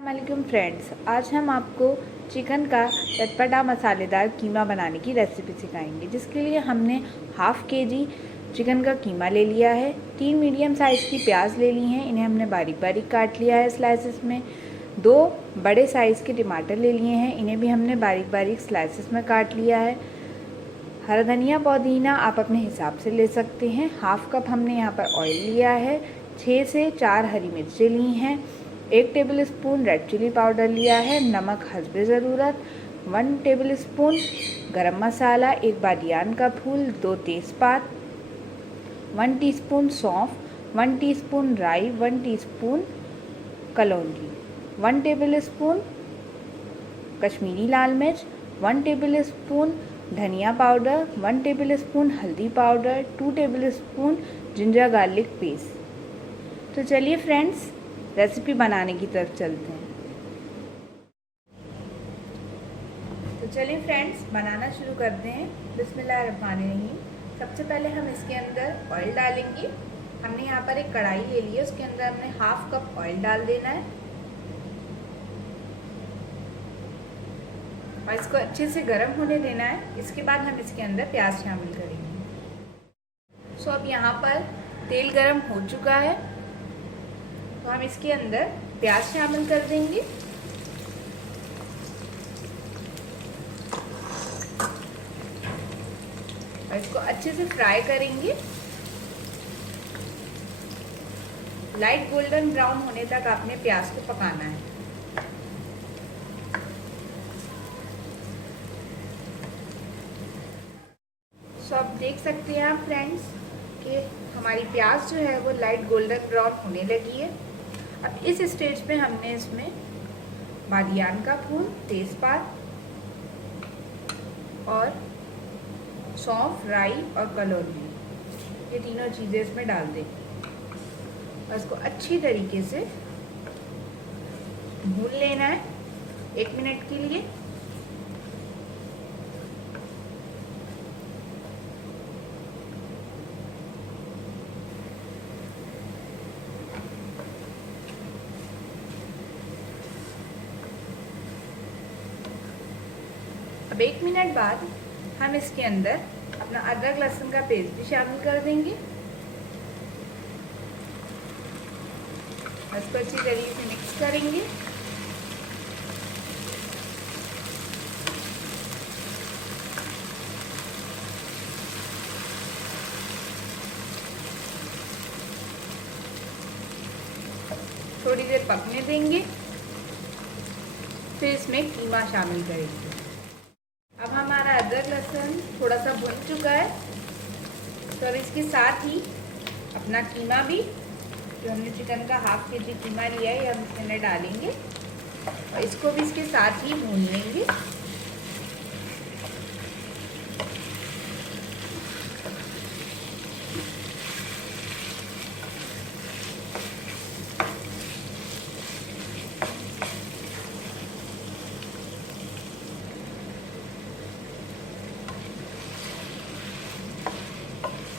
अस्सलामुअलैकुम फ्रेंड्स, आज हम आपको चिकन का चटपटा मसालेदार कीमा बनाने की रेसिपी सिखाएंगे। जिसके लिए हमने हाफ़ केजी चिकन का कीमा ले लिया है। 3 मीडियम साइज़ की प्याज ले ली हैं, इन्हें हमने बारीक बारीक काट लिया है स्लाइसेस में। 2 बड़े साइज़ के टमाटर ले लिए हैं, इन्हें भी हमने बारीक बारीक स्लाइसेस में काट लिया है। हरा धनिया पुदीना आप अपने हिसाब से ले सकते हैं। हाफ़ कप हमने यहाँ पर ऑयल लिया है। 6 से 4 हरी मिर्चें ली हैं। 1 tablespoon red chilli powder लिया है। नमक हस्बे ज़रूरत। 1 टेबल स्पून गरम मसाला, 1 बादियान का फूल, 2 तेज़पात, 1 टीस्पून सौंफ, 1 टीस्पून राई, 1 टीस्पून कलौंजी, 1 टेबल स्पून कश्मीरी लाल मिर्च, 1 टेबल स्पून धनिया पाउडर, 1 टेबल स्पून हल्दी powder, 2 table spoon ginger garlic paste. तो चलिए फ्रेंड्स, रेसिपी बनाने की तरफ चलते हैं। तो चलिए फ्रेंड्स, बनाना शुरू करते हैं। बिस्मिल्लाहिर्रहमानिर्रहीम। सबसे पहले हम इसके अंदर ऑयल डालेंगे। हमने यहाँ पर एक कढ़ाई ले ली है, उसके अंदर हमने हाफ़ कप ऑयल डाल देना है और इसको अच्छे से गर्म होने देना है। इसके बाद हम इसके अंदर प्याज शामिल करेंगे। सो अब यहाँ पर तेल गर्म हो चुका है, तो हम इसके अंदर प्याज शामिल कर देंगे। और इसको अच्छे से फ्राई करेंगे। लाइट गोल्डन ब्राउन होने तक आपने प्याज को पकाना है। सो अब देख सकते हैं आप फ्रेंड्स कि हमारी प्याज जो है वो लाइट गोल्डन ब्राउन होने लगी है। अब इस स्टेज पे हमने इसमें बादियान का फूल, तेज़पात और सौंफ, राई और कलौंजी, ये तीनों चीज़ें इसमें डाल देंगे और इसको अच्छी तरीके से भून लेना है 1 मिनट के लिए। अब 1 मिनट बाद हम इसके अंदर अपना अदरक लहसुन का पेस्ट भी शामिल कर देंगे। इसको अच्छी तरीके से मिक्स करेंगे। थोड़ी देर पकने देंगे, फिर इसमें कीमा शामिल करेंगे। अब हमारा अदरक लहसुन थोड़ा सा भुन चुका है, तो अब इसके साथ ही अपना कीमा भी, जो हमने चिकन का हाफ़ केजी कीमा लिया है, ये हम इसके अंदर डालेंगे और इसको भी इसके साथ ही भून लेंगे।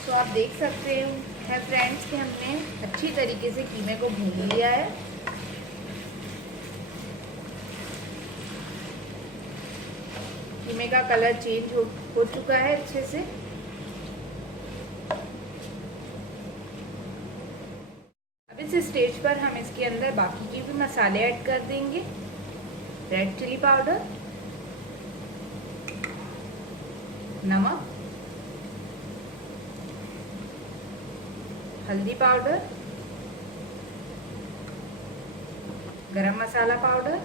तो आप देख सकते हैं फ्रेंड्स कि हमने अच्छी तरीके से कीमे को भून लिया है। कीमे का कलर चेंज हो चुका है अच्छे से। अब इस स्टेज पर हम इसके अंदर बाकी के भी मसाले ऐड कर देंगे। रेड चिली पाउडर, नमक, हल्दी पाउडर, गरम मसाला पाउडर,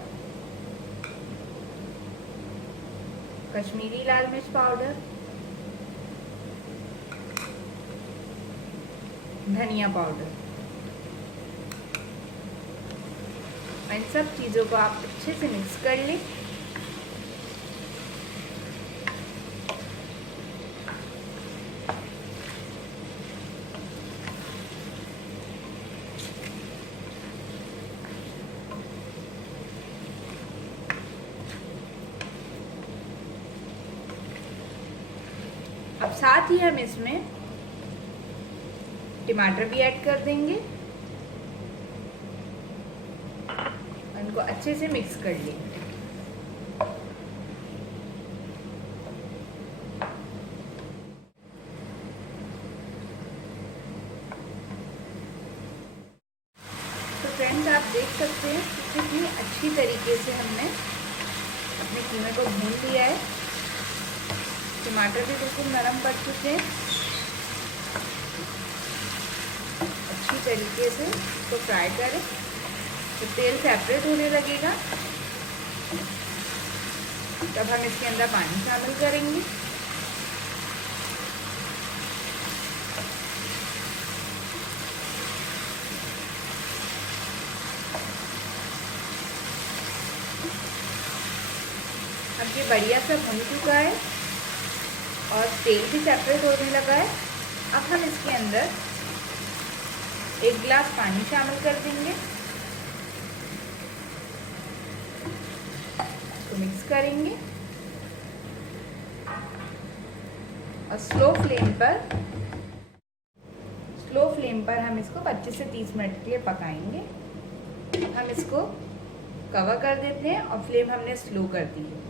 कश्मीरी लाल मिर्च पाउडर, धनिया पाउडर। इन सब चीज़ों को आप अच्छे से मिक्स कर लें। अब साथ ही हम इसमें टमाटर भी ऐड कर देंगे। इनको अच्छे से मिक्स कर लेंगे। तो फ्रेंड्स, आप देख सकते हैं कि कितनी अच्छी तरीके से हमने अपने कीमे को भून लिया है। टमाटर भी बिल्कुल नरम पड़ चुके हैं। अच्छी तरीके से इसको फ्राई करें तो तेल सेपरेट होने लगेगा, तब हम इसके अंदर पानी शामिल करेंगे। अब ये बढ़िया से भुन चुका है और तेल भी सेपरेट होने लगा है। अब हम इसके अंदर 1 गिलास पानी शामिल कर देंगे, तो मिक्स करेंगे और स्लो फ्लेम पर हम इसको 25 से 30 मिनट के लिए पकाएंगे। हम इसको कवर कर देते हैं और फ्लेम हमने स्लो कर दी है।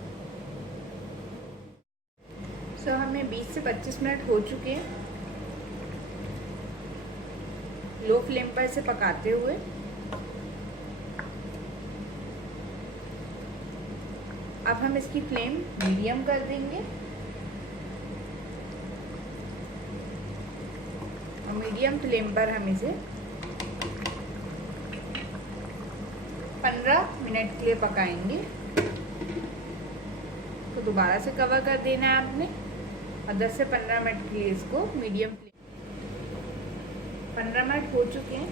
तो हमें 20 से 25 मिनट हो चुके हैं लो फ्लेम पर इसे पकाते हुए। अब हम इसकी फ्लेम मीडियम कर देंगे और मीडियम फ्लेम पर हम इसे 15 मिनट के लिए पकाएंगे। तो दोबारा से कवर कर देना है आपने और 10 से 15 मिनट के लिए इसको मीडियम फ्लेम। 15 मिनट हो चुके हैं,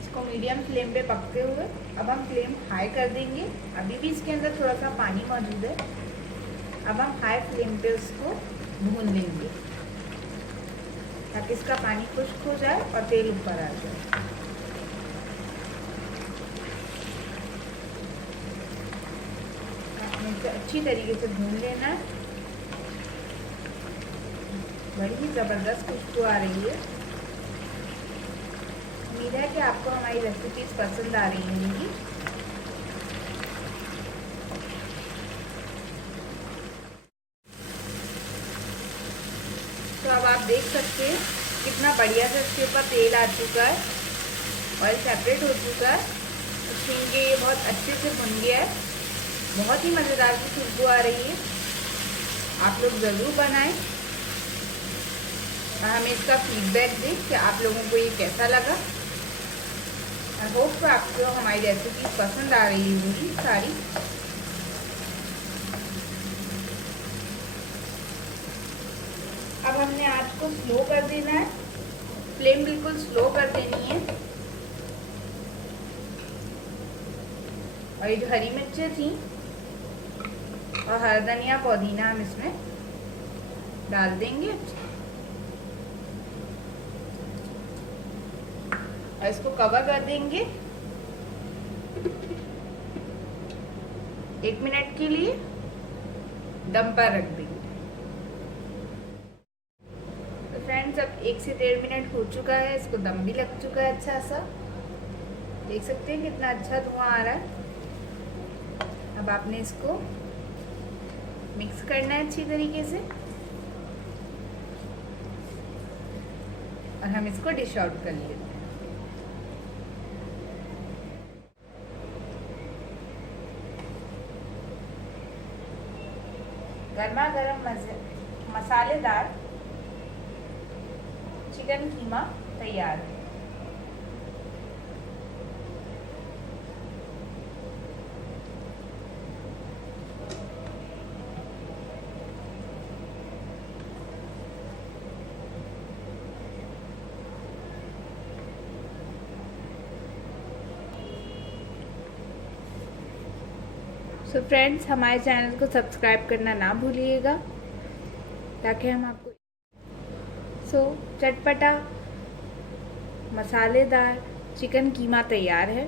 इसको मीडियम फ्लेम पे पकते हुए अब हम फ्लेम हाई कर देंगे। अभी भी इसके अंदर थोड़ा सा पानी मौजूद है। अब हम हाई फ्लेम पे उसको भून लेंगे ताकि इसका पानी खुश्क हो जाए और तेल ऊपर आ जाए। इसे अच्छी तरीके से भून लेना है। बड़ी ही ज़बरदस्त खुशबू आ रही है। उम्मीद है कि आपको हमारी रेसिपीज पसंद आ रही होंगी। तो अब आप देख सकते हैं कितना बढ़िया से इसके ऊपर तेल आ चुका है, ऑयल सेपरेट हो चुका है। झींगे ये बहुत अच्छे से भुन गया है। बहुत ही मज़ेदार की खुशबू आ रही है। आप लोग ज़रूर बनाएं और हमें इसका फीडबैक दें कि आप लोगों को ये कैसा लगा। आई होप आपको हमारी रेसिपी पसंद आ रही होगी सारी। अब हमने आँच को स्लो कर देना है, फ्लेम बिल्कुल स्लो कर देनी है। और ये जो हरी मिर्चें थी और हरा धनिया पुदीना हम इसमें डाल देंगे और इसको कवर कर देंगे 1 मिनट के लिए, दम पर रख देंगे। तो फ्रेंड्स, अब 1 से 1.5 मिनट हो चुका है, इसको दम भी लग चुका है अच्छा सा। देख सकते हैं कितना अच्छा धुआं आ रहा है। अब आपने इसको मिक्स करना है अच्छी तरीके से और हम इसको डिश आउट कर लेते हैं। गर्मा गर्म मसालेदार चिकन कीमा तैयार है। सो फ्रेंड्स, हमारे चैनल को सब्सक्राइब करना ना भूलिएगा ताकि हम आपको चटपटा मसालेदार चिकन कीमा तैयार है।